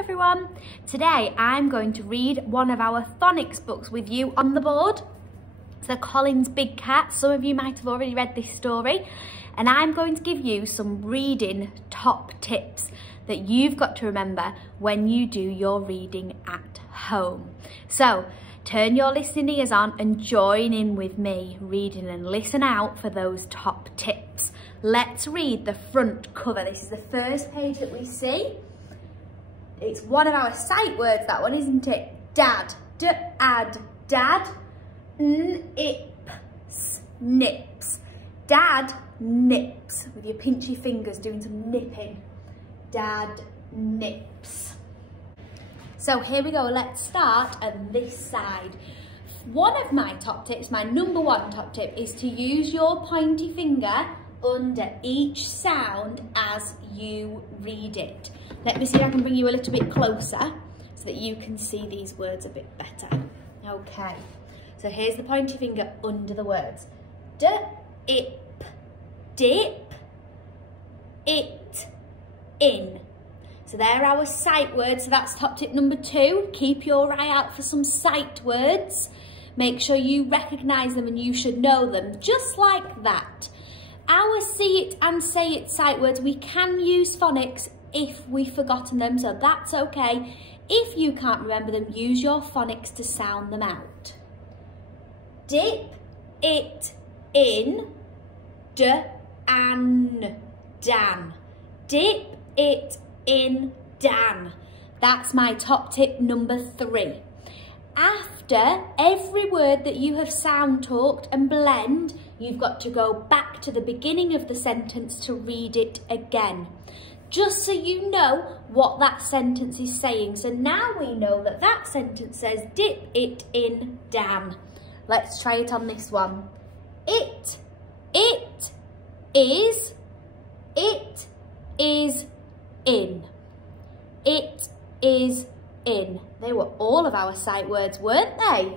everyone. Today I'm going to read one of our phonics books with you on the board. It's the Collins Big Cat. Some of you might have already read this story, and I'm going to give you some reading top tips that you've got to remember when you do your reading at home. So turn your listening ears on and join in with me reading, and listen out for those top tips. Let's read the front cover. This is the first page that we see. It's one of our sight words, that one, isn't it? Dad. D-ad. Dad. N-ips. Nips. Dad nips. With your pinchy fingers doing some nipping. Dad nips. So here we go. Let's start on this side. One of my top tips, my number one top tip, is to use your pointy finger under each sound as you read it. Let me see if I can bring you a little bit closer so that you can see these words a bit better. Okay, so here's the pointy finger under the words. D-ip, dip, it, in. So they're our sight words, so that's top tip number 2. Keep your eye out for some sight words. Make sure you recognise them and you should know them, just like that. Our see it and say it sight words, we can use phonics if we've forgotten them, so that's okay. If you can't remember them, use your phonics to sound them out. Dip, it, in, d-an, dan. Dip, it, in, dan. That's my top tip number 3. After every word that you have sound talked and blend, you've got to go back to the beginning of the sentence to read it again, just so you know what that sentence is saying. So now we know that that sentence says, dip it in, Dan. Let's try it on this one. It is in. It is in. They were all of our sight words, weren't they?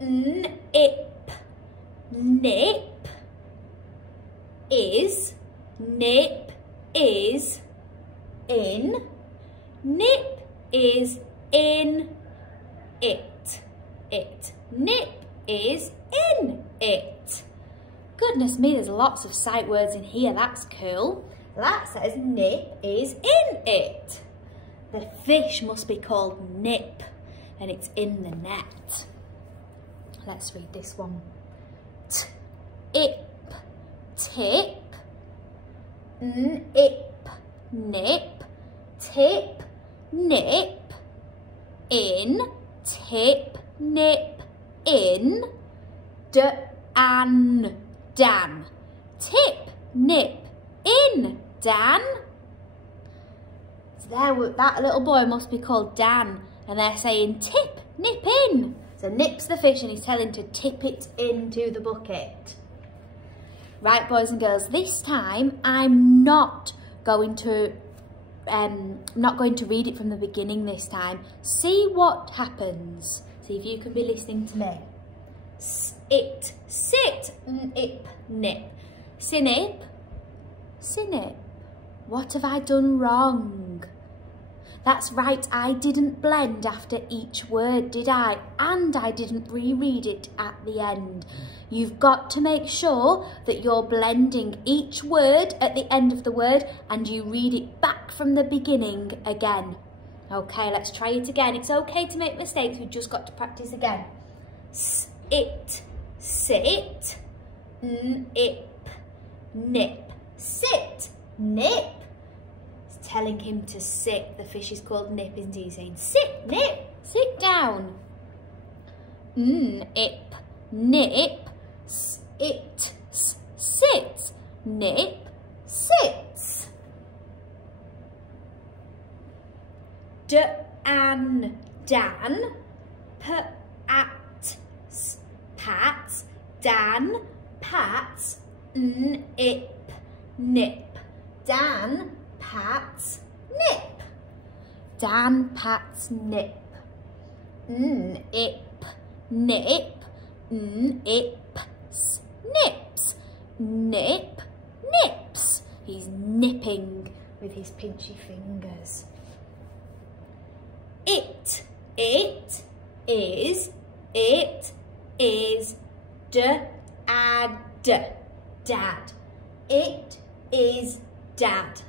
Nip, nip, is, nip is, in, nip is in, it, nip is in, it. Goodness me, there's lots of sight words in here, that's cool. That says nip is in it. The fish must be called Nip, and it's in the net. Let's read this one. T-ip, tip, n-ip, nip, tip, nip, in, tip, nip, in, d-an, dan. Tip, nip, in, Dan. So that little boy must be called Dan, and they're saying tip, nip in. So Nip's the fish and he's telling to tip it into the bucket. Right, boys and girls, this time I'm not going to read it from the beginning this time. See what happens. See if you can be listening to me. It, sit, nip, nip. Sinip, sinip. What have I done wrong? That's right, I didn't blend after each word, did I? And I didn't reread it at the end. You've got to make sure that you're blending each word at the end of the word and you read it back from the beginning again. Okay, let's try it again. It's okay to make mistakes, we've just got to practice again. It, sit, nip, nip, sit, nip. It's telling him to sit. The fish is called Nip, isn't he? He's saying, sit, Nip, sit down. Nip, nip, it, sits, nip, sits. D-an, dan, p-at, pat, dan, pat, nip, nip. Dan pats nip. Dan pats nip. Nip, nip, nips, nips, nip, nips. He's nipping with his pinchy fingers. It is, dad, dad. It is dad.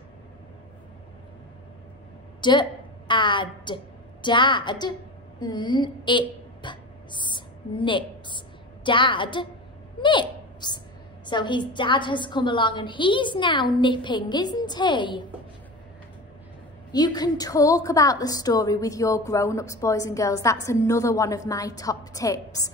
Dad, dad, nips, nips. Dad nips. So his dad has come along and he's now nipping, isn't he? You can talk about the story with your grown-ups, boys and girls. That's another one of my top tips.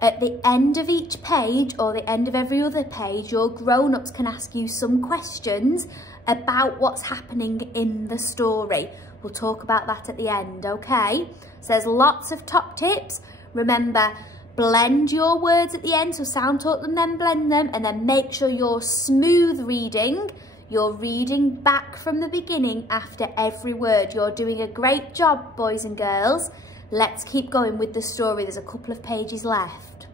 At the end of each page or the end of every other page, your grown-ups can ask you some questions about what's happening in the story. We'll talk about that at the end, okay? So there's lots of top tips. Remember, blend your words at the end, so sound talk them, then blend them, and then make sure you're smooth reading. You're reading back from the beginning after every word. You're doing a great job, boys and girls. Let's keep going with the story. There's a couple of pages left.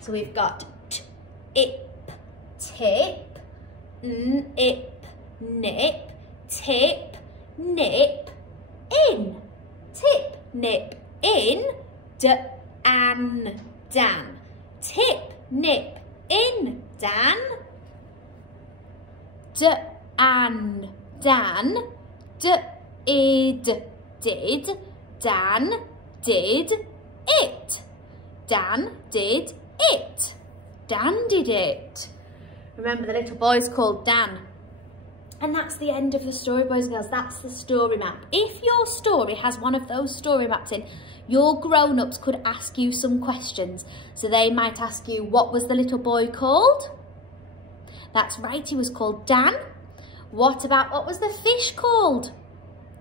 So we've got ip, tip, ip, nip, tip, nip, in. Tip, nip, in, Dan. Tip, nip, in, Dan. Dan. Did, Dan did it. Dan did it. Dan did it. Remember, the little boy's called Dan. And that's the end of the story, boys and girls. That's the story map. If your story has one of those story maps in, your grown-ups could ask you some questions. So they might ask you, what was the little boy called? That's right, he was called Dan. What was the fish called?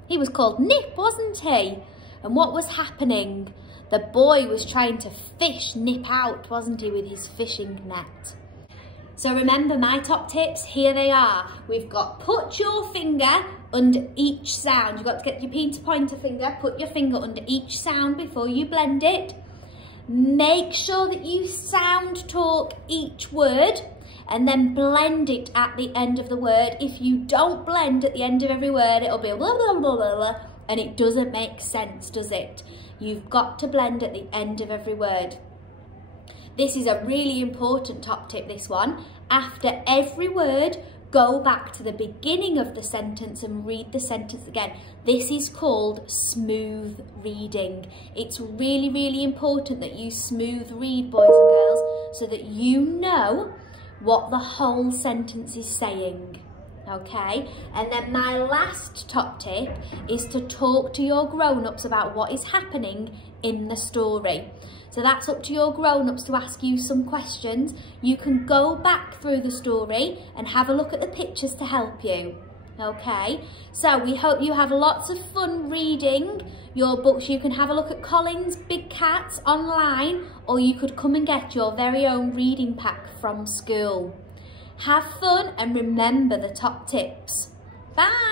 He was called Nip, wasn't he? And what was happening? The boy was trying to fish Nip out, wasn't he, with his fishing net? So remember my top tips, here they are. We've got put your finger under each sound. You've got to get your pointer finger, put your finger under each sound before you blend it. Make sure that you sound talk each word and then blend it at the end of the word. If you don't blend at the end of every word, it'll be blah, blah, blah, blah, blah, and it doesn't make sense, does it? You've got to blend at the end of every word. This is a really important top tip, this one. After every word, go back to the beginning of the sentence and read the sentence again. This is called smooth reading. It's really, really important that you smooth read, boys and girls, so that you know what the whole sentence is saying. Okay, and then my last top tip is to talk to your grown-ups about what is happening in the story. So that's up to your grown-ups to ask you some questions. You can go back through the story and have a look at the pictures to help you. Okay, so we hope you have lots of fun reading your books. You can have a look at Collins Big Cats online, or you could come and get your very own reading pack from school. Have fun and remember the top tips. Bye!